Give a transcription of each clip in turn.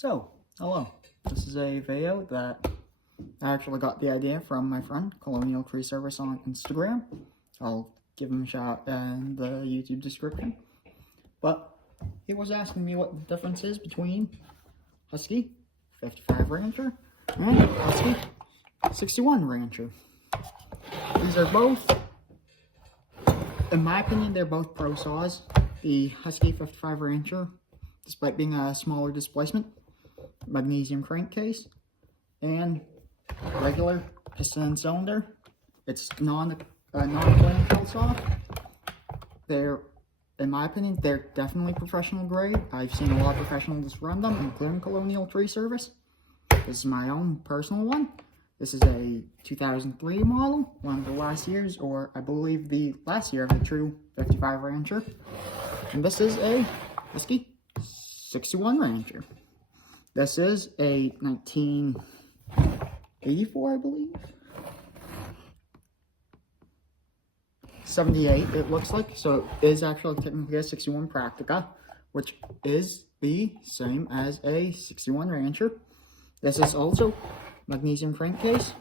So, hello. This is a video that I actually got the idea from my friend, Colonial Tree Service on Instagram. I'll give him a shout in the YouTube description. But he was asking me what the difference is between Husky 55 Rancher and Husky 61 Rancher. These are both, in my opinion, they're both pro saws. The Husky 55 Rancher, despite being a smaller displacement, magnesium crankcase, and regular piston and cylinder. It's non-clamshell saw. They're, in my opinion, they're definitely professional grade. I've seen a lot of professionals run them, including Colonial Tree Service. This is my own personal one. This is a 2003 model, one of the last years, or I believe the last year of the true 55 Rancher. And this is a Husky 61 Rancher. This is a 1984, I believe. 78, it looks like. So it is actually technically a 61 Practica, which is the same as a 61 Rancher. This is also magnesium crankcase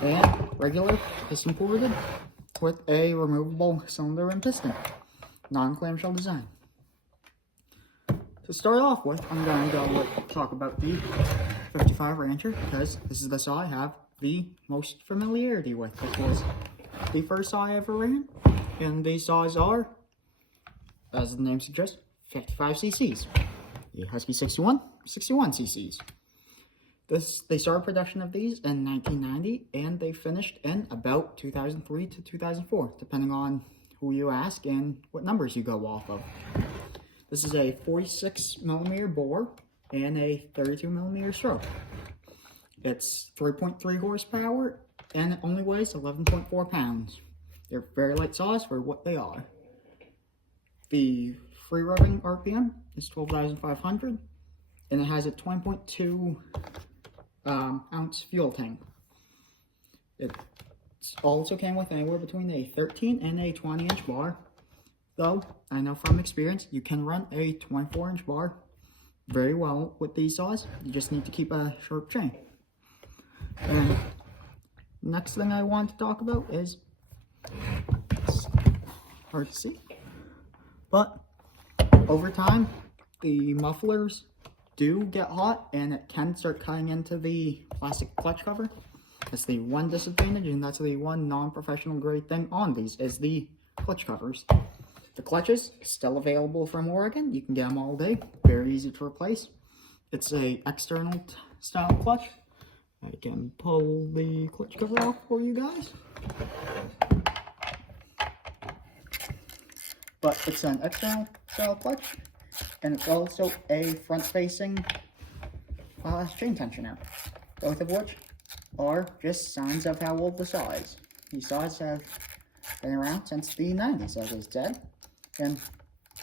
and regular piston ported with a removable cylinder and piston. Non-clamshell design. To start off with, I'm going to go talk about the 55 Rancher because this is the saw I have the most familiarity with. It was the first saw I ever ran, and these saws are, as the name suggests, 55 cc's. The Husky 61 cc's. They started production of these in 1990, and they finished in about 2003 to 2004, depending on who you ask and what numbers you go off of. This is a 46mm bore and a 32mm stroke. It's 3.3 horsepower and it only weighs 11.4 pounds. They're very light saws for what they are. The free rubbing RPM is 12,500 and it has a 20.2 ounce fuel tank. It also came with anywhere between a 13 and a 20-inch bar. Though, I know from experience, you can run a 24-inch bar very well with these saws. You just need to keep a sharp chain. And next thing I want to talk about is, it's hard to see, but over time, the mufflers do get hot and it can start cutting into the plastic clutch cover. That's the one disadvantage, and that's the one non-professional grade thing on these, is the clutch covers. The clutches, still available from Oregon. You can get them all day. Very easy to replace. It's a external style clutch. I can pull the clutch cover off for you guys. But it's an external style clutch. And it's also a front-facing chain tensioner. Both of which are just signs of how old the saw is. These saws have been around since the 90s, as I said. And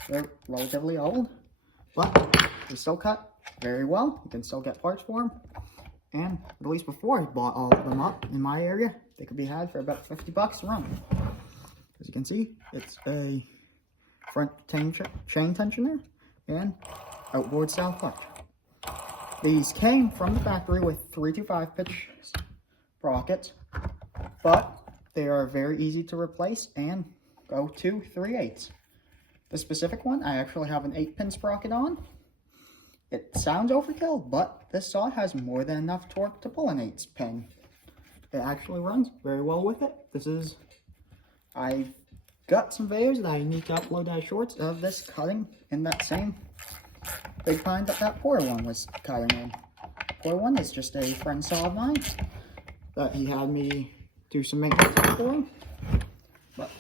they're relatively old, but they still cut very well. You can still get parts for them. And at least before I bought all of them up in my area, they could be had for about 50 bucks to run. As you can see, it's a front chain tensioner and outboard style clutch. These came from the factory with 325 pitch sprockets, but they are very easy to replace and go to 3/8. The specific one, I actually have an 8-pin sprocket on. It sounds overkill, but this saw has more than enough torque to pull an 8-pin. It actually runs very well with it. I've got some videos that I need to upload as shorts of this cutting in that same big pine that poor one was cutting in. Poor one is just a friend saw of mine that he had me do some maintenance for him. But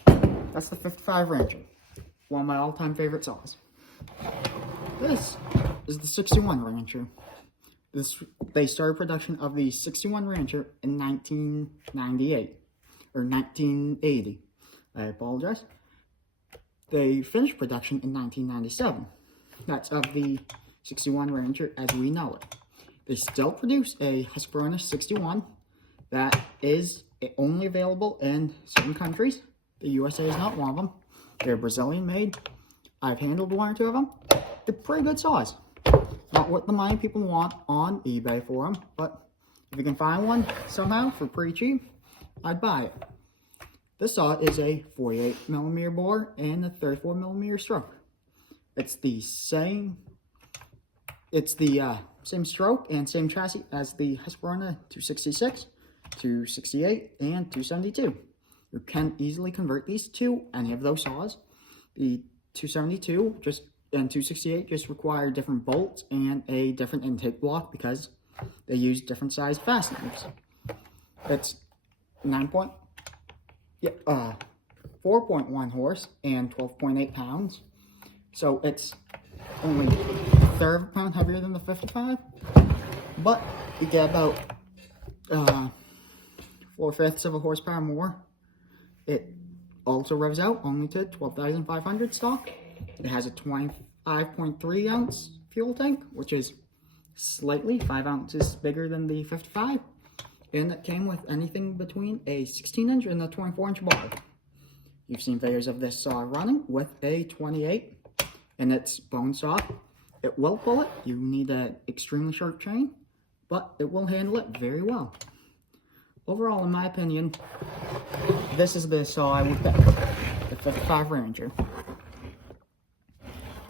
that's the 55 Rancher. One of my all-time favorite saws. This is the 61 Rancher. They started production of the 61 Rancher in 1998, or 1980. I apologize. They finished production in 1997. That's of the 61 Rancher as we know it. They still produce a Husqvarna 61 that is only available in certain countries. The USA is not one of them. They're Brazilian made. I've handled one or two of them. They're pretty good saws. Not what the money people want on eBay for them, but if you can find one somehow for pretty cheap, I'd buy it. This saw is a 48mm bore and a 34mm stroke. It's the same stroke and same chassis as the Husqvarna 266, 268, and 272. You can easily convert these to any of those saws. The 272 and 268 just require different bolts and a different intake block because they use different size fasteners. It's 4.1 horse and 12.8 pounds. So it's only a third of a pound heavier than the 55, but you get about 4/5 of a horsepower more. It also revs out only to 12,500 stock. It has a 25.3 ounce fuel tank, which is slightly 5 ounces bigger than the 55. And it came with anything between a 16-inch and a 24-inch bar. You've seen videos of this saw running with a 28, and it's bone saw. It will pull it. You need an extremely sharp chain, but it will handle it very well. Overall, in my opinion, this is the saw I would pick, the 55 Ranger.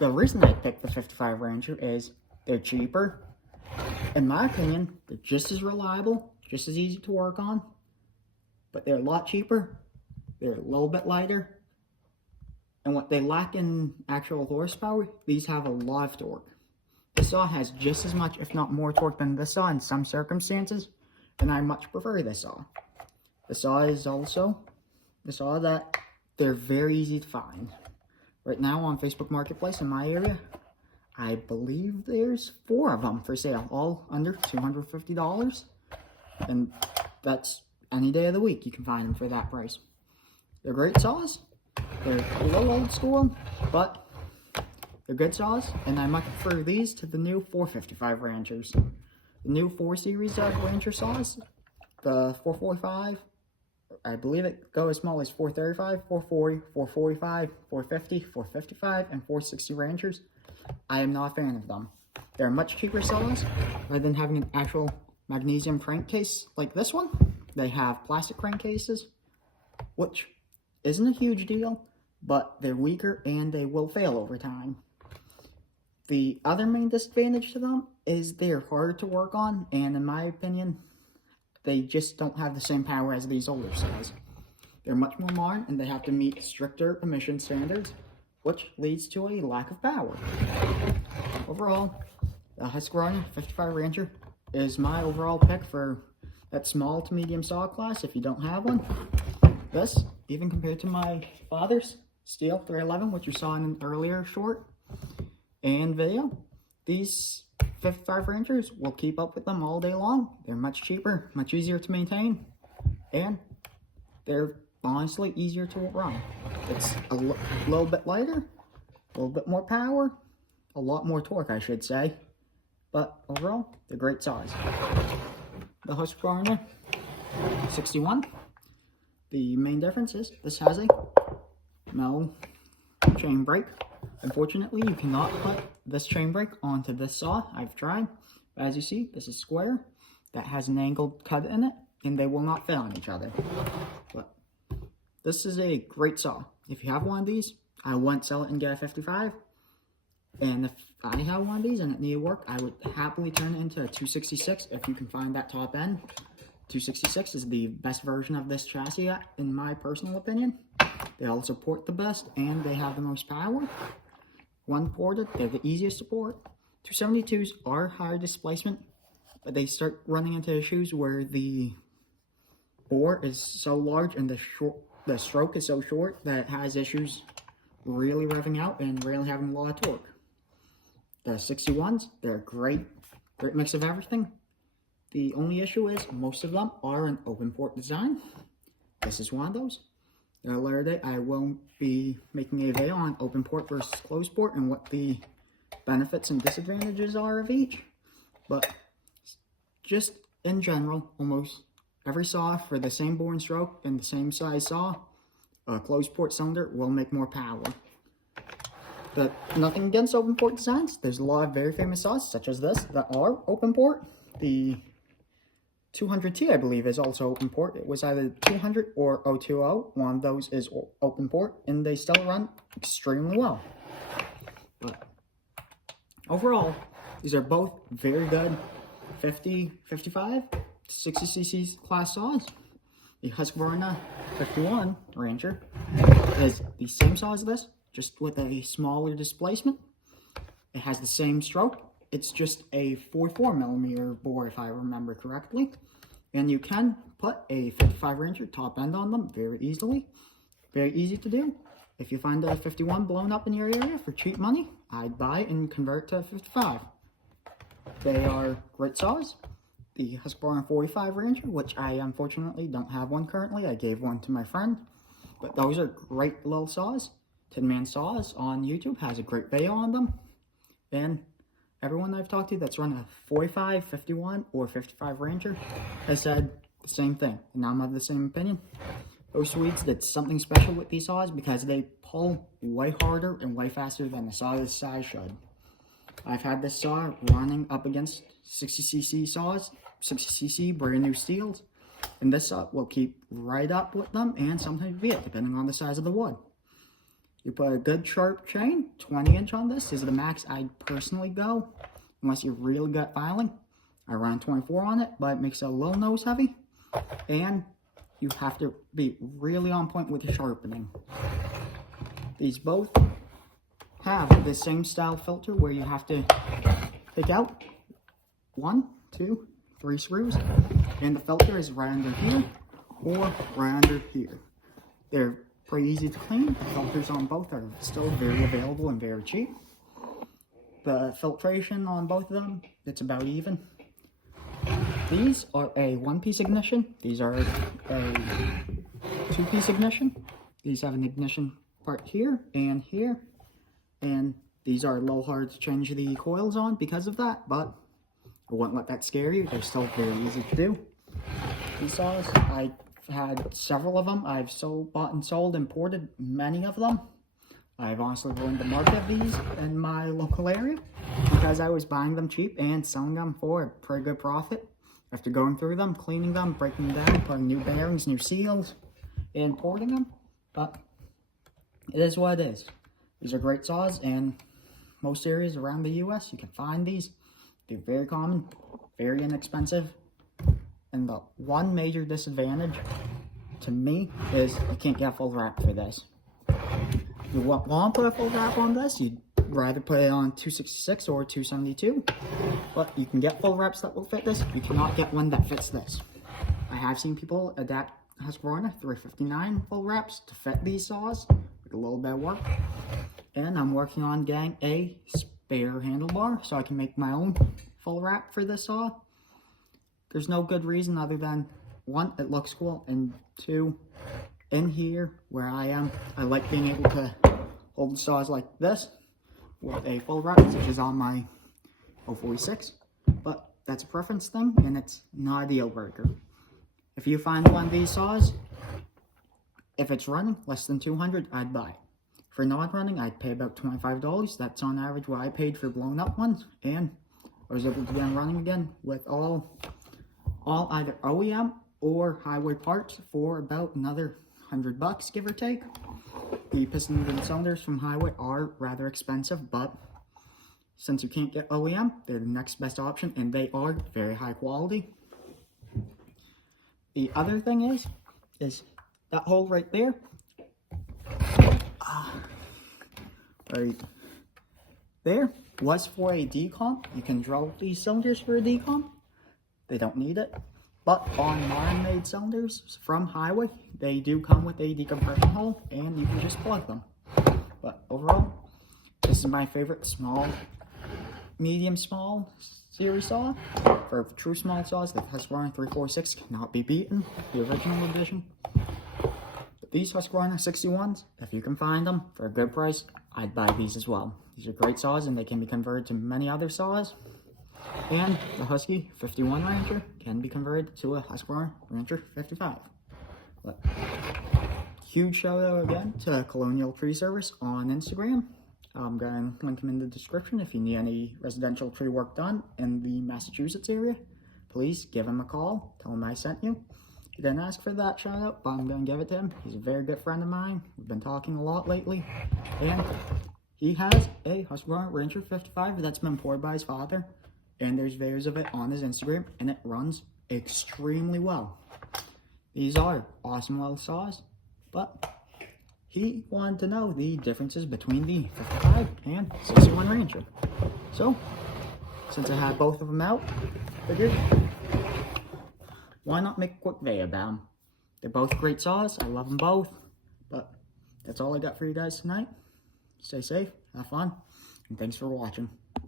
The reason I picked the 55 Ranger is they're cheaper. In my opinion, they're just as reliable, just as easy to work on, but they're a lot cheaper. They're a little bit lighter. And what they lack in actual horsepower, these have a lot of torque. This saw has just as much, if not more torque than this saw in some circumstances, and I much prefer this saw. The saw is also the saw that they're very easy to find. Right now on Facebook Marketplace in my area, I believe there's 4 of them for sale, all under $250. And that's any day of the week you can find them for that price. They're great saws. They're a little old school, but they're good saws, and I much prefer these to the new 455 Ranchers. The new 4 series of Rancher saws, the 445, I believe it go as small as 435, 440, 445, 450, 455, and 460 Ranchers. I am not a fan of them. They're much cheaper saws. Rather than having an actual magnesium crankcase like this one, they have plastic crankcases, which isn't a huge deal, but they're weaker and they will fail over time. The other main disadvantage to them is they're harder to work on, and in my opinion, they just don't have the same power as these older saws. They're much more modern, and they have to meet stricter emission standards, which leads to a lack of power. Overall, the Husqvarna 55 Rancher is my overall pick for that small to medium saw class if you don't have one. This, even compared to my father's Steel 311, which you saw in an earlier short and video, these 55 Rangers will keep up with them all day long. They're much cheaper, much easier to maintain, and they're honestly easier to run. It's a little bit lighter, a little bit more power, a lot more torque, I should say, but overall, they're great saws. The Husqvarna 61, the main difference is this has a metal chain brake. Unfortunately, you cannot put this chain brake onto this saw. I've tried, but as you see, this is square. That has an angled cut in it, and they will not fit on each other. But this is a great saw. If you have one of these, I wouldn't sell it and get a 55. And if I have one of these and it needed work, I would happily turn it into a 266 if you can find that top end. 266 is the best version of this chassis, in my personal opinion. They all support the best, and they have the most power. When ported, they're the easiest to port. 272s are higher displacement, but they start running into issues where the bore is so large and the stroke is so short that it has issues really revving out and really having a lot of torque. The 61s, they're great mix of everything. The only issue is most of them are an open port design. This is one of those. At a later date, I will be making a video on open port versus closed port and what the benefits and disadvantages are of each. But just in general, almost every saw for the same bore and stroke and the same size saw, a closed port cylinder will make more power. Nothing against open port designs. There's a lot of very famous saws, such as this, that are open port. The 200T, I believe, is also open port. It was either 200 or 020. One of those is open port, and they still run extremely well. But overall, these are both very good 50, 55, 60cc class saws. The Husqvarna 51 Rancher is the same saw as this, just with a smaller displacement. It has the same stroke. It's just a 44mm bore, if I remember correctly. And you can put a 55 Rancher top end on them very easily. Very easy to do. If you find a 51 blown up in your area for cheap money, I'd buy it and convert it to a 55. They are great saws. The Husqvarna 45 Rancher, which I unfortunately don't have one currently. I gave one to my friend. But those are great little saws. Tin Man Saws on YouTube has a great video on them. And everyone I've talked to that's run a 45, 51, or 55 Rancher has said the same thing. And I'm of the same opinion. Those Swedes did something special with these saws because they pull way harder and way faster than a saw this size should. I've had this saw running up against 60cc saws, 60cc brand new steels, and this saw will keep right up with them and sometimes beat it, depending on the size of the wood. You put a good sharp chain, 20-inch on this is the max I'd personally go, unless you're really gut filing. I ran 24 on it, but it makes it a little nose heavy, and you have to be really on point with the sharpening. These both have the same style filter where you have to take out 1, 2, 3 screws, and the filter is right under here or right under here. They're pretty easy to clean. The filters on both are still very available and very cheap. The filtration on both of them, it's about even. These are a 1-piece ignition. These are a 2-piece ignition. These have an ignition part here, and these are a little hard to change the coils on because of that, but I wouldn't let that scare you. They're still very easy to do. These saws, I've had several of them. I've bought and sold, imported many of them. I've honestly ruined the market of these in my local area because I was buying them cheap and selling them for a pretty good profit. After going through them, cleaning them, breaking them down, putting new bearings, new seals, and importing them. But it is what it is. These are great saws, and most areas around the US you can find these. They're very common, very inexpensive, and the one major disadvantage to me is you can't get a full wrap for this. If you want to put a full wrap on this, you'd rather put it on 266 or 272, but you can get full wraps that will fit this. You cannot get one that fits this. I have seen people adapt Husqvarna 359 full wraps to fit these saws with a little bit of work, and I'm working on getting a spare handlebar so I can make my own full wrap for this saw. There's no good reason other than 1, it looks cool, and 2, in here where I am, I like being able to hold the saws like this with a full wrap, such as on my 046, but that's a preference thing, and it's not a deal breaker. If you find one of these saws, if it's running less than 200, I'd buy it. For not running, I'd pay about $25. That's on average what I paid for blown up ones, and I was able to get them running again with all either OEM or highway parts for about another $100, give or take. The pistons and cylinders from highway are rather expensive, but since you can't get OEM, they're the next best option, and they are very high quality. The other thing is that hole right there, right there, was for a decomp. You can drill these cylinders for a decomp. They don't need it. But on modern-made cylinders from highway, they do come with a decompression hole, and you can just plug them. But overall, this is my favorite medium small series saw. For true small saws, the Husqvarna 346 cannot be beaten, the original edition. But these Husqvarna 61s, if you can find them for a good price, I'd buy these as well. These are great saws, and they can be converted to many other saws. And the Husky 51 Rancher can be converted to a Husqvarna Rancher 55. But huge shout out again to Colonial Tree Service on Instagram. I'm going to link them in the description. If you need any residential tree work done in the Massachusetts area, please give him a call. Tell him I sent you. He didn't ask for that shout out, but I'm going to give it to him. He's a very good friend of mine. We've been talking a lot lately. And he has a Husqvarna Ranger 55 that's been poured by his father. And there's videos of it on his Instagram, and it runs extremely well. These are awesome little saws, but he wanted to know the differences between the 55 and 61 Ranger. So, since I have both of them out, figured, why not make a quick video about them? They're both great saws. I love them both. But that's all I got for you guys tonight. Stay safe, have fun, and thanks for watching.